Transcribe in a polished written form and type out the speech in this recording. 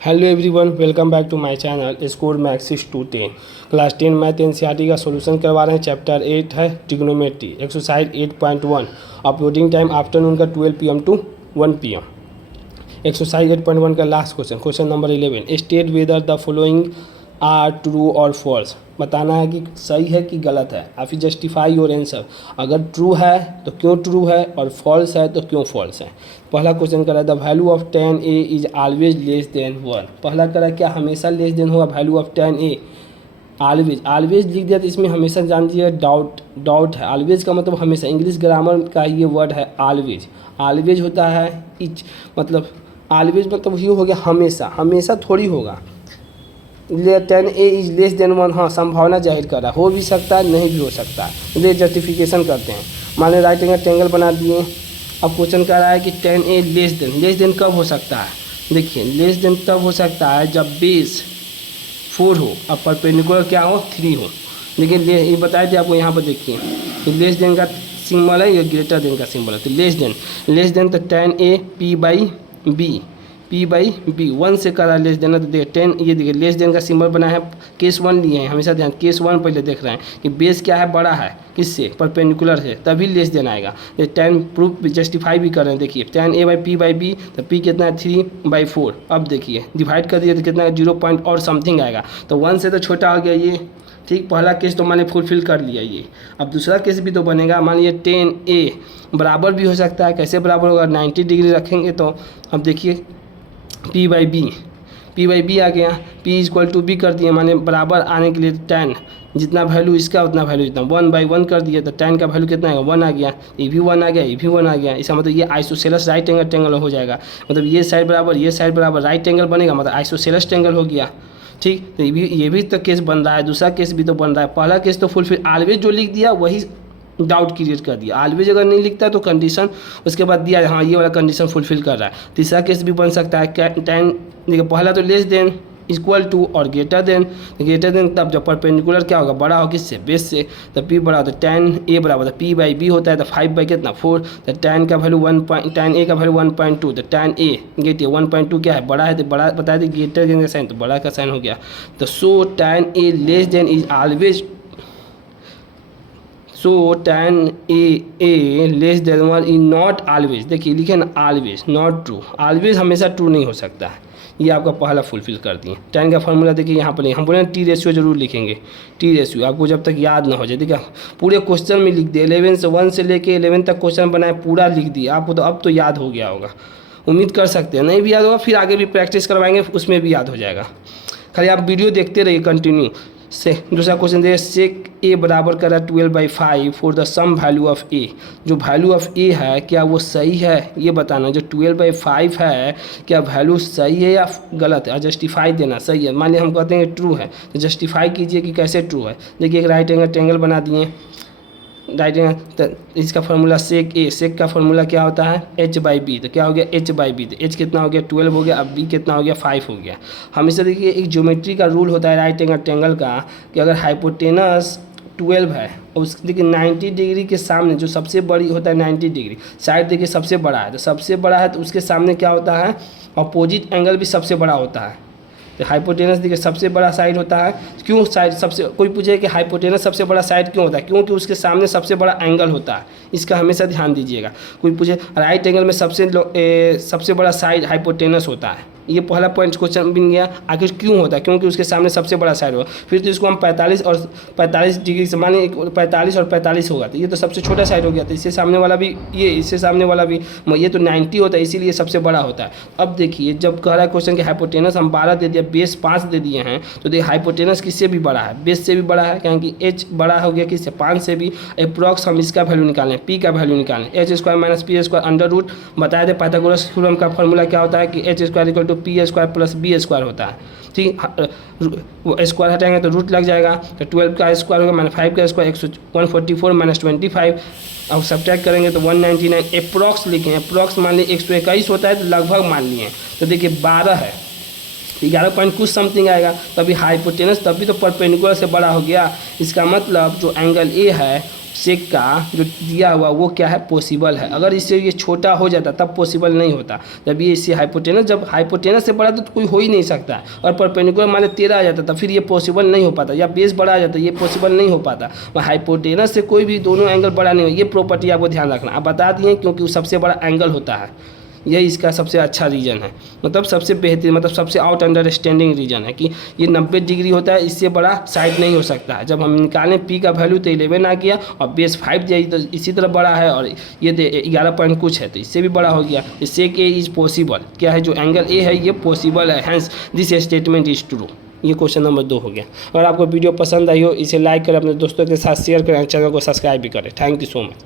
Hello everyone, welcome back to my channel Score Max 6 to 10 class 10 math NCERT का solution करवा रहे हैं। Chapter 8 है trigonometry, exercise 8.1। Uploading time afternoon का 12 PM to 1 PM। Exercise 8.1 का last question number 11। State whether the following are true और false. बताना है कि सही है कि गलत है। आप जस्टिफाई योर आंसर। अगर ट्रू है तो क्यों ट्रू है और फॉल्स है तो क्यों फॉल्स है। पहला क्वेश्चन करा the value of 10A is always less than 1। पहला करा क्या हमेशा लेस देन होगा वैल्यू ऑफ 10A। ऑलवेज लिख दिया तो इसमें हमेशा जान दीजिए डाउट है। ऑलवेज का मतलब हमेशा, इंग्लिश ग्रामर का ये वर्ड है ऑलवेज। ऑलवेज होता है इच, मतलब ऑलवेज मतलब ये हो गया हमेशा, हमेशा थोड़ी होगा। 10A इज लेस देन 1, हाँ संभावना जाहिर कर रहा है, हो भी सकता है नहीं भी हो सकता है। ये जस्टिफिकेशन करते हैं। मान लीजिए राइट एंगल ट्रायंगल बना दिए। अब क्वेश्चन कर रहा है कि 10A लेस देन कब हो सकता है। देखिए लेस देन तब हो सकता है जब बेस 4 हो और परपेंडिकुलर क्या हो 3 हो। लेकिन ये बताया दिया आपको यहाँ पर। देखिए तो लेस देन का सिंबल है, ये ग्रेटर देन का सिंबल है। तो लेस देन तो 10A P/B 1 से करा लेस देन। तो देखिए 10, ये देखिए लेस देन का सिंबल बना है। केस 1 लिए हैं, हमेशा ध्यान केस 1 पहले देख रहे हैं कि बेस क्या है, बड़ा है किससे, परपेंडिकुलर से, तभी लेस देन आएगा। ये 10 प्रूफ जस्टिफाई भी कर रहे हैं। देखिए 10A/P/B तो P कितना है 3/4। अब देखिए डिवाइड कर दिए तो कितना 0 पॉइंट और समथिंग आएगा। तो 1 से तो छोटा हो गया ये, ठीक। पहला केस तो मैंने फुलफिल कर लिया ये। अब दूसरा केस भी तो बनेगा। मान लीजिए 10A बराबर भी हो सकता है। कैसे बराबर होगा, 90 डिग्री रखेंगे तो। अब देखिए P/B आ गया। P=B कर दिए, माने बराबर आने के लिए 10 जितना वैल्यू इसका उतना वैल्यू जितना 1/1 कर दिया तो 10 का वैल्यू कितना आएगा 1 आ गया। ये भी 1 आ गया, ये भी 1 आ गया। इसका मतलब ये आइसोसेलेस राइट एंगल ट्रायंगल हो जाएगा। मतलब ये साइड बराबर राइट एंगल बनेगा, मतलब आइसोसेलेस ट्रायंगल हो गया, ठीक। तो ये भी तो केस बन रहा है। दूसरा केस भी तो बन रहा है। पहला केस तो फुलफिल, ऑलवेज जो लिख दिया वही डाउट क्रिएट कर दिया। ऑलवेज अगर नहीं लिखता तो कंडीशन उसके बाद दिया, हाँ ये वाला कंडीशन फुलफिल कर रहा है। तीसरा केस भी बन सकता है 10, देखिए पहला तो लेस देन इक्वल टू और ग्रेटर देन तब जब परपेंडिकुलर क्या होगा, बड़ा हो किससे, बेस से। तो P बड़ा होता है 10A बराबर P/B होता है तो 5 कितना 4। तो 10 का वैल्यू 10A का वैल्यू 1.2। तो 10A गेट 1.2 क्या है, बड़ा है तो बड़ा बता दें, ग्रेटर देन का साइन तो बड़ा का साइन हो गया। तो सो 10A less than is always, so 10A less than 1 is not always. देखिए लिखे ना ऑलवेज, नॉट ट्रू। ऑलवेज हमेशा ट्रू नहीं हो सकता है। ये आपका पहला फुलफिल कर दिए। 10 का फॉर्मूला देखिए यहाँ पर हम बोले टी रेशियो जरूर लिखेंगे। टी रेशियो आपको जब तक याद ना हो जाए, देखिए पूरे क्वेश्चन में लिख दिए। 1 से लेके 11 तक क्वेश्चन बनाए, पूरा लिख दिए। आपको तो अब तो याद हो गया होगा, उम्मीद कर सकते हैं। नहीं भी याद होगा फिर आगे भी प्रैक्टिस करवाएंगे, उसमें भी याद हो जाएगा। खाली आप वीडियो देखते रहिए कंटिन्यू से। दूसरा क्वेश्चन देखिए सेक A बराबर करा 12/5 for the some value of A। जो वैल्यू ऑफ A है क्या वो सही है, ये बताना। जो 12/5 है क्या वैल्यू सही है या गलत है। जस्टिफाई देना सही है। मान लिया हम कहते हैं ट्रू है तो जस्टिफाई कीजिए कि कैसे ट्रू है। देखिए एक राइट एंगल ट्रायंगल बना दिए। राइट एंगल तो इसका फॉर्मूला सेक का फॉर्मूला क्या होता है H/B। तो क्या हो गया H/B। तो H कितना हो गया 12 हो गया। अब B कितना हो गया 5 हो गया। हमेशा देखिए एक ज्योमेट्री का रूल होता है राइट एंगल ट्रायंगल का कि अगर हाइपोटेनस 12 है और उस देखिए 90 डिग्री के सामने जो सबसे बड़ी होता है 90 डिग्री साइड देखिए सबसे बड़ा है। तो सबसे बड़ा है तो उसके सामने क्या होता है, अपोजिट एंगल भी सबसे बड़ा होता है। तो हाइपोटेनस देखिए सबसे बड़ा साइड होता है। क्यों साइड सबसे, कोई पूछे कि हाइपोटेनस सबसे बड़ा साइड क्यों होता है, क्योंकि उसके सामने सबसे बड़ा एंगल होता है। इसका हमेशा ध्यान दीजिएगा। कोई पूछे राइट एंगल में सबसे बड़ा साइड हाइपोटेनस होता है। ये पहला पॉइंट क्वेश्चन बन गया। आखिर क्यों होता है, क्योंकि उसके सामने सबसे बड़ा साइड होगा। फिर तो इसको हम 45 डिग्री से माने 45 और 45 होगा तो ये तो सबसे छोटा साइड हो गया। तो इससे सामने वाला भी, ये इससे सामने वाला भी, ये तो 90 होता है इसीलिए सबसे बड़ा होता है। अब देखिए जब कह रहा है क्वेश्चन कि हाइपोटेनस हम 12 दे दिया, बेस 5 दे दिए हैं, तो देखिए हाइपोटेनस किससे भी बड़ा है, बेस से भी बड़ा है, क्योंकि H बड़ा हो गया किससे 5 से भी। अप्रॉक्स हम इसका वैल्यू निकालें, P का वैल्यू निकालें। H² - P² अंडर रूट बताया दे पाइथागोरस थ्योरम का फॉर्मूला क्या होता है कि H² = P² + B² होता है, ठीक। वो स्क्वायर हटाएंगे तो रूट लग जाएगा। तो 12 का स्क्वायर होगा माइनस 5 का स्क्वायर 144 - 25। अब सब्ट्रैक्ट करेंगे तो 199। अप्रॉक्स लिखें, अप्रॉक्स मान लीजिए 121 होता है तो लगभग मान लिए। तो देखिए 12 है, 11 पॉइंट कुछ समथिंग आएगा। तभी हाइपोटेनस तभी तो परपेंडिकुलर से बड़ा हो गया। इसका मतलब जो एंगल A है सेक का जो दिया हुआ वो क्या है, पॉसिबल है। अगर इससे ये छोटा हो जाता तब पॉसिबल नहीं होता। जब ये इससे हाइपोटेनस, जब हाइपोटेनस से बड़ा तो कोई हो ही नहीं सकता है। और परपेंडिकुलर मान लो 13 आ जाता था, फिर ये पॉसिबल नहीं हो पाता। या बेस बड़ा आ जाता, ये पॉसिबल नहीं हो पाता। और हाइपोटेनस से कोई भी दोनों एंगल बड़ा नहीं हो, ये प्रॉपर्टी आपको ध्यान रखना। आप बता दिए क्योंकि वो सबसे बड़ा एंगल होता है, यही इसका सबसे अच्छा रीज़न है। मतलब सबसे बेहतरीन, मतलब सबसे आउट अंडरस्टैंडिंग रीज़न है कि ये 90 डिग्री होता है, इससे बड़ा साइड नहीं हो सकता है। जब हम निकालें पी का वैल्यू तो 11 आ गया, और बेस 5 दिया तो इसी तरह बड़ा है, और ये 11 पॉइंट कुछ है तो इससे भी बड़ा हो गया। इससे कि इज़ पॉसिबल, क्या है जो एंगल ए है ये पॉसिबल है, hence this statement is true. ये क्वेश्चन नंबर 2 हो गया। अगर आपको वीडियो पसंद आई हो इसे लाइक करें, अपने दोस्तों के साथ शेयर करें, चैनल को सब्सक्राइब भी करें। Thank you so much.